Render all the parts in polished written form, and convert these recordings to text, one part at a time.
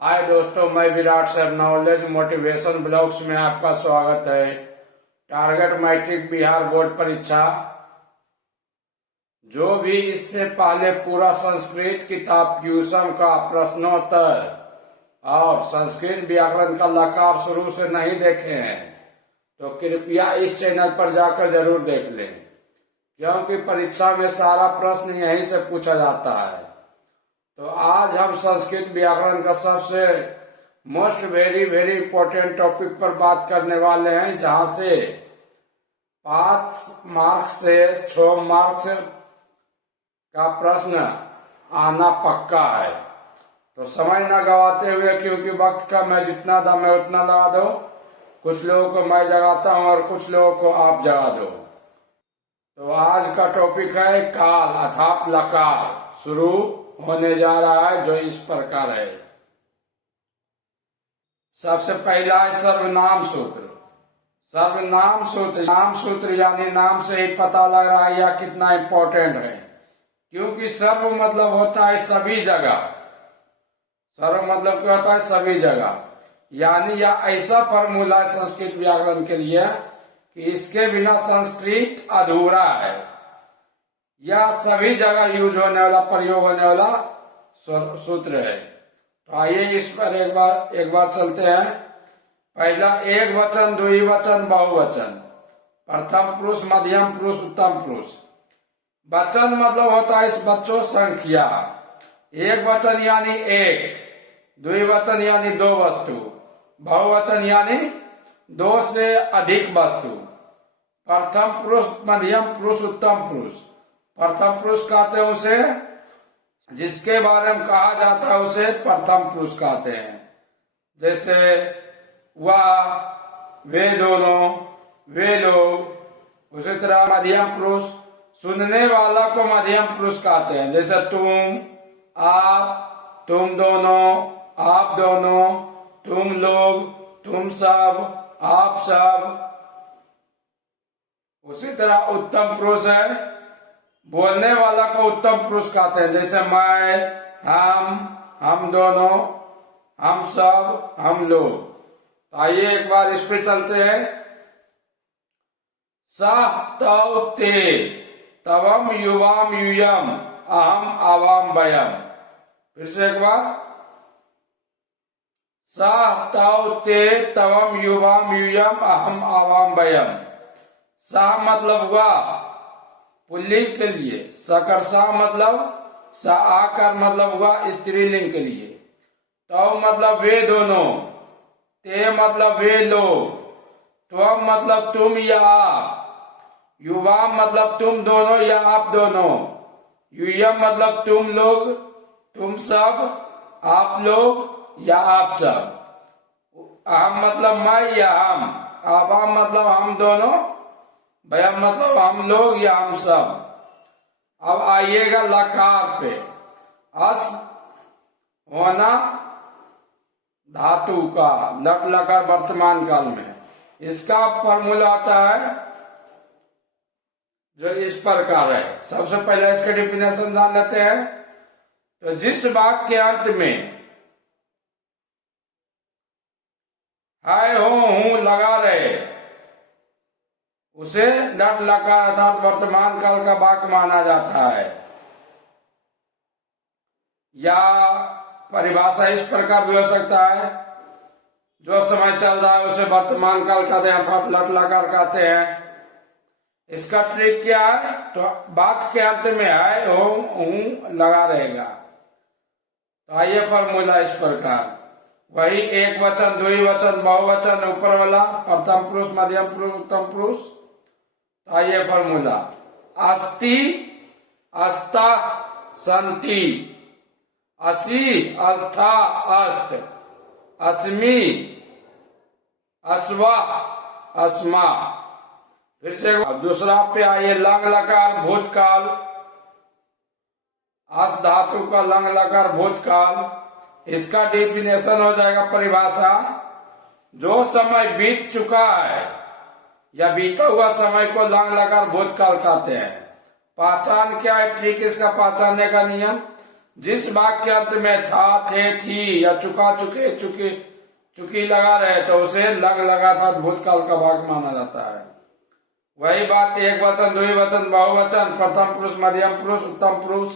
हाय दोस्तों, मैं Virat sir knowledge motivation blogs में आपका स्वागत है। टारगेट मैट्रिक बिहार बोर्ड परीक्षा जो भी इससे पहले पूरा संस्कृत किताब ट्यूशन का प्रश्नोत्तर और संस्कृत व्याकरण का लकार शुरू से नहीं देखे हैं तो कृपया इस चैनल पर जाकर जरूर देख लें, क्योंकि परीक्षा में सारा प्रश्न यहीं से पूछा जाता है। तो आज हम संस्कृत व्याकरण का सबसे मोस्ट वेरी इंपॉर्टेंट टॉपिक पर बात करने वाले हैं, जहां से 5 मार्क्स से 6 मार्क्स का प्रश्न आना पक्का है। तो समय न गवाते हुए, क्योंकि वक्त का मैं जितना दम है उतना लगा दो। कुछ लोगों को मैं जगाता हूं और कुछ लोगों को आप जगा दो। तो आज का टॉपिक है काल अर्थात लकार शुरू होने जा रहा है, जो इस प्रकार है। सबसे पहला है सर्वनाम सूत्र। सर्वनाम सूत्र, नाम सूत्र यानी नाम से ही पता लग रहा है या कितना इंपॉर्टेंट है, क्योंकि सर्व मतलब होता है सभी जगह। सर्व मतलब क्या होता है? सभी जगह। यानी यह ऐसा फॉर्मूला है संस्कृत व्याकरण के लिए कि इसके बिना संस्कृत अधूरा है। यह सभी जगह यूज होने वाला, प्रयोग होने वाला सूत्र है। तो आइए इस पर एक बार चलते हैं। पहला एक वचन, द्विवचन, बहुवचन, प्रथम पुरुष, मध्यम पुरुष, उत्तम पुरुष। वचन मतलब होता है इस बच्चों संख्या। एक वचन यानी एक, द्विवचन यानी दो वस्तु, बहुवचन यानी दो से अधिक वस्तु। प्रथम पुरुष, मध्यम पुरुष, उत्तम पुरुष। प्रथम पुरुष कहते हैं उसे जिसके बारे में कहा जाता है उसे प्रथम पुरुष कहते हैं। जैसे वह, वे दोनों, वे लोग। उसी तरह मध्यम पुरुष, सुनने वाला को मध्यम पुरुष कहते हैं। जैसे तुम, आप, तुम दोनों, आप दोनों, तुम लोग, तुम सब, आप सब। उसी तरह उत्तम पुरुष है, बोलने वाला को उत्तम पुरुष कहते हैं। जैसे मैं, हम दोनों, हम सब, हम लोग। तो आइए एक बार इस पे चलते हैं। सह तौ ते तवम युवाम यूयम अहम आवाम वयम। फिर से एक बार। सह तौ ते तवम युवाम यूयम अहम आवाम वयम। सह मतलब हुआ पुल्लिंग के लिए, सकर्षा मतलब सा आकर मतलब हुआ स्त्रीलिंग के लिए। तो मतलब वे दोनों, ते मतलब वे लोग, त्वम मतलब तुम या आप, युवा मतलब तुम दोनों या आप दोनों, यूयम मतलब तुम लोग, तुम सब, आप लोग या आप सब। हम मतलब मैं या हम, आवाम मतलब हम दोनों, वयम मतलब हम लोग या हम सब। अब आइएगा लकार पे। अस होना धातु का, लट लकार वर्तमान काल में। इसका फॉर्मूला आता है जो इस प्रकार है। सबसे पहले इसके डिफिनेशन जान लेते हैं। तो जिस वाक्य के अंत में है, हो, हूं लगा रहे, उसे लट लकार अर्थात वर्तमान काल का वाक्य माना जाता है। या परिभाषा इस प्रकार भी हो सकता है, जो समय चल रहा है उसे वर्तमान काल कहते हैं अर्थात लट लकार कहते हैं। इसका ट्रिक क्या है? तो वाक्य के अंत में है, हो, हूं लगा रहेगा। तो आइए फॉर्मूला इस प्रकार। वही एक वचन, द्विवचन, बहुवचन, ऊपर वाला प्रथम पुरुष, मध्यम पुरुष, उत्तम पुरुष। तो आइए फॉर्मूला। अस्ति, अस्ता, संति, असि, अस्था, अस्त, अस्मि, अस्वा, अस्मा। फिर से दूसरा पे आइए। लंग लकार भूतकाल, अस धातु का लंग लकार भूतकाल। इसका डेफिनेशन हो जाएगा परिभाषा, जो समय बीत चुका है या बीता हुआ समय को लंग लकार भूतकाल कहते हैं। पहचान क्या है? ट्रिक इसका पहचानने का नियम। जिस वाक्य अंत में था, थे, थी या चुका, चुके, चुकी चुकी लगा रहे तो उसे लग लगा था भूतकाल का वाक्य माना जाता है। वही बात एक वचन, द्विवचन, बहुवचन, प्रथम पुरुष, मध्यम पुरुष, उत्तम पुरुष,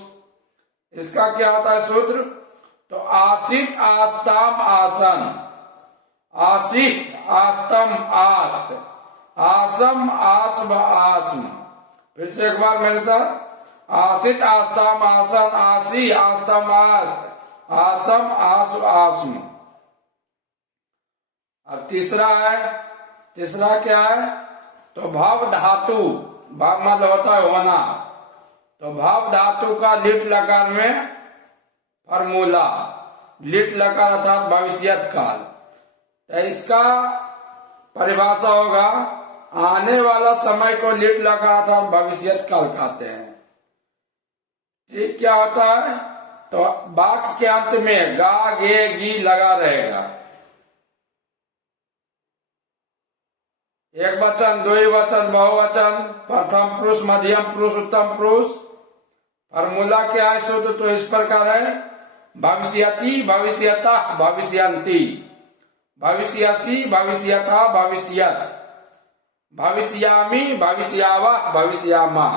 इसका क्या होता है सूत्र? तो आसित, आस्ताम, आसन, आसित, आस्तम, आस्त, आसम, आस्म, आस्म। फिर से एक बार मेरे साथ, आसित, आस्ताम, आसन, आसी, आस्तम, आस्त, आसम, आस्म, आस्म। अब तीसरा है, तीसरा क्या है? तो भाव धातु, भाव मतलब होता है होना, तो भाव धातु का लिट लकार में फॉर्मूला, लिट लकार अर्थात भविष्यत काल। तो इसका परिभाषा होगा, आने वाला समय को लिट लकार अर्थात भविष्यत काल कहते हैं। ठीक, क्या होता है? तो वाक्य के अंत में गा, गे, गी लगा रहेगा। एक वचन, द्विवचन, बहुवचन, प्रथम पुरुष, मध्यम पुरुष, उत्तम पुरुष। फॉर्मूला क्या है सूत्र? तो इस प्रकार है, भविष्यति, भविष्यतः, भविष्यन्ति, भविष्यसि, भविष्यथा, भविष्यत, भविष्यामि, भविष्यावः, भविष्यामा।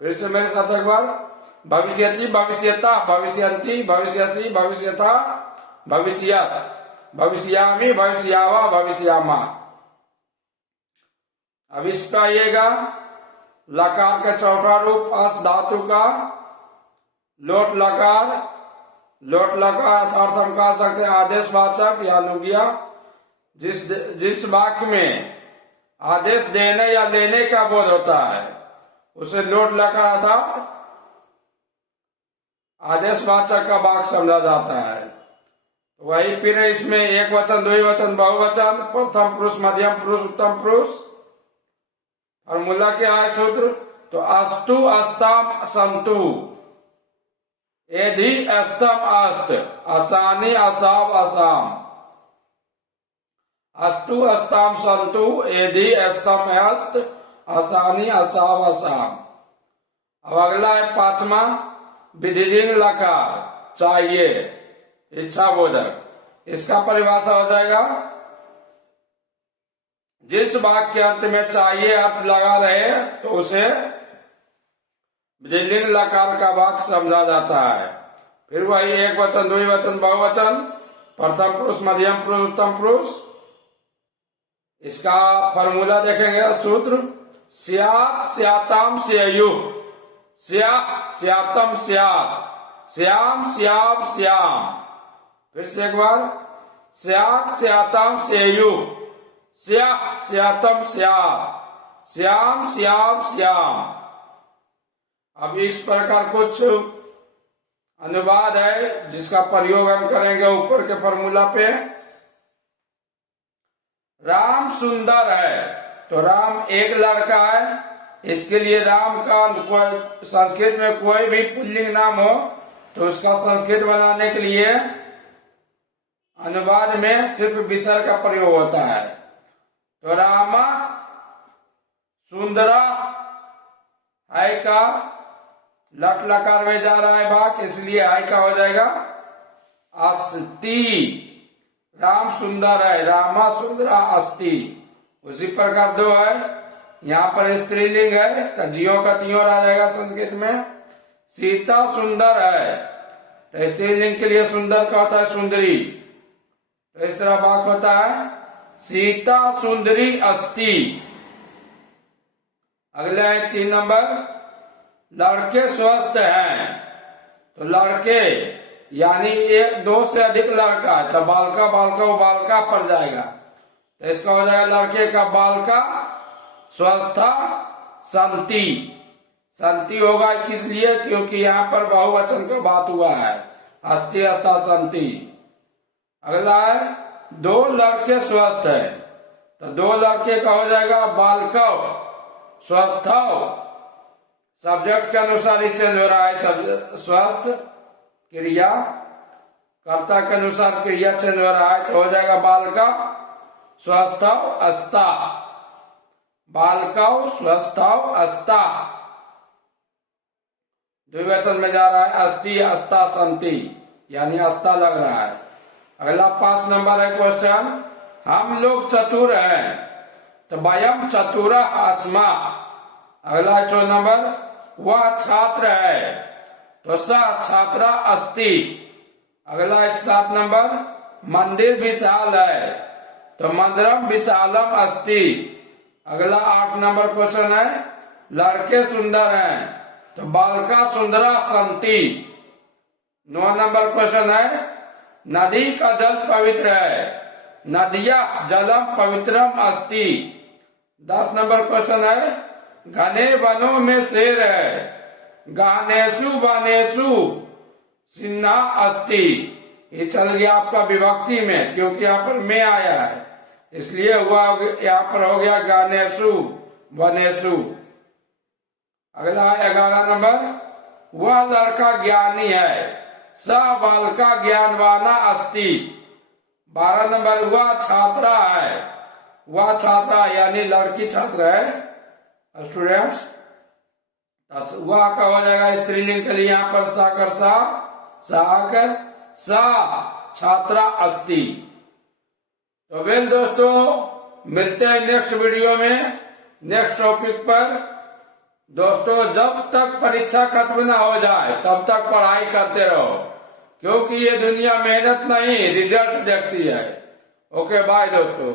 फिर से मेरे साथ एक बार, भविष्यति, भविष्यतः, भविष्यन्ति, भविष्यसि, भविष्यथा, भविष्यत, भविष्यामि, भविष्यावः, भविष्यामा। अब इस पर आइएगा, लकार का चौथा रूप अस धातु का लोट लकार। लोट लकार अर्थात हम कह सकते हैं आदेशवाचक या अनुज्ञा। जिस वाक्य में आदेश देने या लेने का बोध होता है उसे लोट लकार अर्थात आदेशवाचक का वाक्य समझा जाता है। वही फिर इसमें एक वचन, द्विवचन, बहुवचन, प्रथम पुरुष, मध्यम पुरुष, उत्तम पुरुष। फॉर्मूला क्या है सूत्र? तो अस्तु, अस्ताम, संतु, एधि, अस्तम, अस्त, असानी, असाव, असाम। अस्तु, अस्ताम, संतु, एधि, अस्तम, अस्त, असानी, असाव, असाम। अब अगला है पांचवा, विधिलिंग लकार, चाहिए, इच्छा बोधक। इसका परिभाषा हो जाएगा, जिस वाक्य के अंत में चाहिए अर्थ लगा रहे तो उसे विधिलिंग लकार का वाक्य समझा जाता है। फिर वही एक वचन, द्विवचन, बहुवचन, प्रथम पुरुष, मध्यम पुरुष, उत्तम पुरुष। इसका फॉर्मूला देखेंगे, सूत्र स्यात्, स्याताम, स्यायुः, स्या, स्यातम, स्यात्, श्याम, श्याव, श्याम। फिर से एक बार, स्यात्, स्याताम, स्यायुः, स्या, स्यातम, स्यात्, श्याम, श्याव, श्याम। अब इस प्रकार कुछ अनुवाद है जिसका प्रयोग हम करेंगे ऊपर के फॉर्मूला पे। राम सुंदर है, तो राम एक लड़का है, इसके लिए राम का संस्कृत में कोई भी पुल्लिंग नाम हो तो उसका संस्कृत बनाने के लिए अनुवाद में सिर्फ विसर्ग का प्रयोग होता है। तो रामा सुंदरा हाय का लट लकार में जा रहा है वाक्य, इसलिए हाय का हो जाएगा अस्ति। राम सुंदर है, रामा सुंदरा अस्ति। उसी प्रकार दो है, यहाँ पर स्त्रीलिंग है तो जियो का तियो आ जाएगा संस्कृत में। सीता सुंदर है, तो स्त्रीलिंग के लिए सुंदर का होता है सुंदरी। तो इस तरह वाक्य होता है सीता सुंदरी अस्ति। अगले है 3 नंबर, लड़के स्वस्थ हैं, तो लड़के यानी एक दो से अधिक लड़का है तो बालका, बालका वो बालका पर जाएगा, तो इसका हो जाएगा लड़के का बालका स्वस्था संति। संति होगा किस लिए? क्योंकि यहाँ पर बहुवचन का बात हुआ है, अस्ति, अस्था, संति। अगला है दो लड़के स्वस्थ है, तो दो लड़के का हो जाएगा बालकव स्वस्थव। सब्जेक्ट के अनुसार ही चेंज हो रहा है, स्वस्थ क्रिया, कर्ता के अनुसार क्रिया चेंज हो रहा है, तो हो जाएगा बालका स्वस्थव अस्ता, बालकव स्वस्थव अस्ता। द्विवचन में जा रहा है अस्ति, अस्ता, संति, यानी अस्ता लग रहा है। अगला 5 नंबर है क्वेश्चन, हम लोग चतुर हैं, तो वयम चतुरः अस्मा। अगला 6 नंबर, वह छात्र है, तो सः छात्रा अस्ति। अगला 7 नंबर, मंदिर विशाल है, तो मंदिरम विशालम अस्ति। अगला 8 नंबर क्वेश्चन है, लड़के सुंदर हैं, तो बालका सुंदरा संति। 9 नंबर क्वेश्चन है, नदी का जल पवित्र है, नदिया जलम पवित्रम अस्ति। 10 नंबर क्वेश्चन है, घने वनों में शेर है, गहनेषु वनेषु सिन्हा अस्ति। ये चल गया आपका विभक्ति में, क्योंकि यहाँ पर में आया है, इसलिए हुआ यहाँ पर हो गया गहनेषु वनेषु। अगला 11 नंबर, वह लड़का ज्ञानी है, स बालका ज्ञानवाना अस्ति। 12 नंबर, वह छात्रा है, वह छात्रा यानी लड़की छात्र है, स्टूडेंट्स। वह का हो जाएगा स्त्रीलिंग के लिए यहाँ पर सा कर सा आकर सा छात्रा अस्ति। तो वेल दोस्तों, मिलते हैं नेक्स्ट वीडियो में नेक्स्ट टॉपिक पर। दोस्तों, जब तक परीक्षा खत्म ना हो जाए तब तक पढ़ाई करते रहो, क्योंकि ये दुनिया मेहनत नहीं रिजल्ट देखती है। ओके बाय दोस्तों।